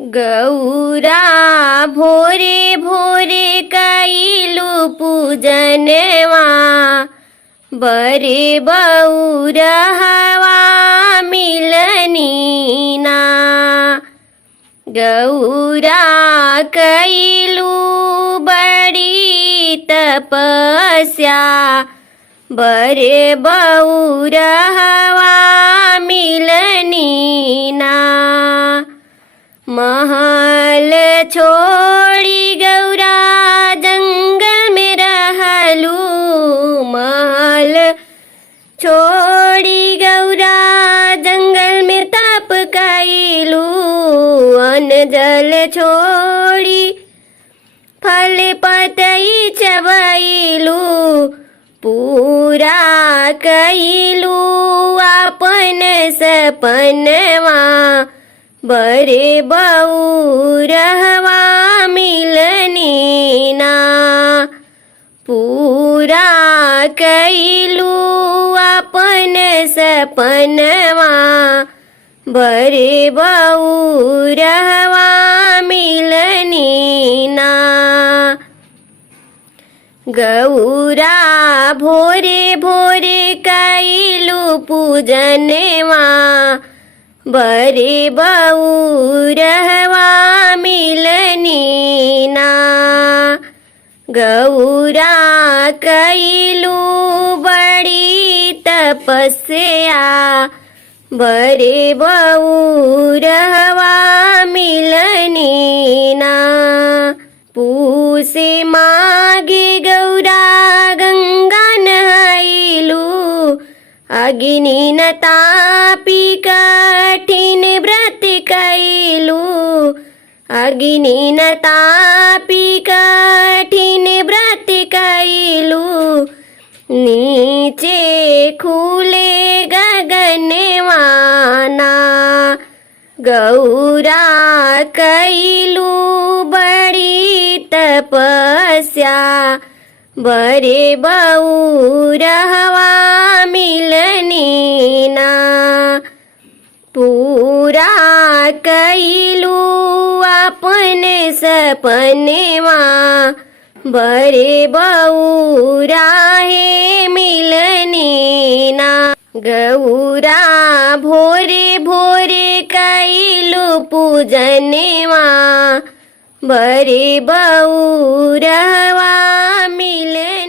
गौरा भोरे भोरे कैलू पूजनवा बरे बउरहवा मिलनी ना। गौरा कैलू बड़ी तपस्या बरे बउरहवा मिलनी ना। महल छोड़ी गौरा जंगल में रहलू। महल छोड़ी गौरा जंगल में तप कैलू। अन्न जल छोड़ी फल पतई चबैलू। पूरा कैलू अपन सपनवा बरे बउरहवा मिलनी ना। पूरा कैलू अपन सपनवा बरे बउरहवा मिलनी ना। गौरा भोरे भोरे कैलू पूजनवा बरे बउरहवा मिलनी ना। गौरा कैलू बड़ी तपस्या बरे बउरहवा मिलनी ना। पूसे मागे गौरा गंगा नहाइलू। अग्नि न तापी कठिन व्रत कैलू। अग्नि न तापी कठिन व्रत कैलू। नीचे खुले गगनवा ना। गौरा कैलू बड़ी तपस्या बरे बउरहवा मिलनी ना। पूरा कैलू अपन सपनवा बरे बउराहे मिलनी ना। गौरा भोरे भोरे कैलू पूजनवा बरे बउरहवा मिलनी।